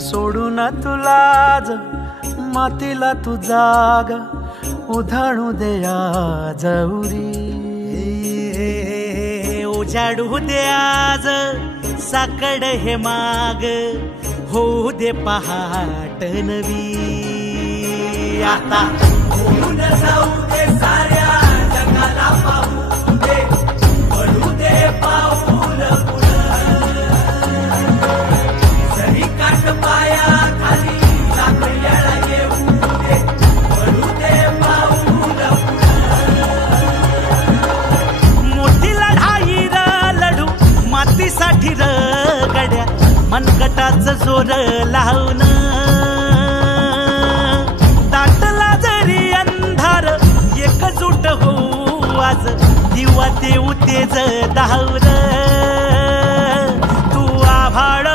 सोडून तुलाज मातीला तू जाग उधाणू दे आज उरी. उजाडू दे आज साकड हे माग होऊ दे पहाट नवी. आता होऊन जाऊ दे साऱ्या जगाला पाहू दे पडू दे पाऊल जरी काट पाया खाली लाकड्याला येऊ दे पडू दे पाऊल. मोठी लढाई र लढू मातीसाठी र गड्या मनगटाच जोर लावून. दाटला जरी अंधार एकजूट होऊ आज दिवा देऊ तेज दावर. तू आभाळ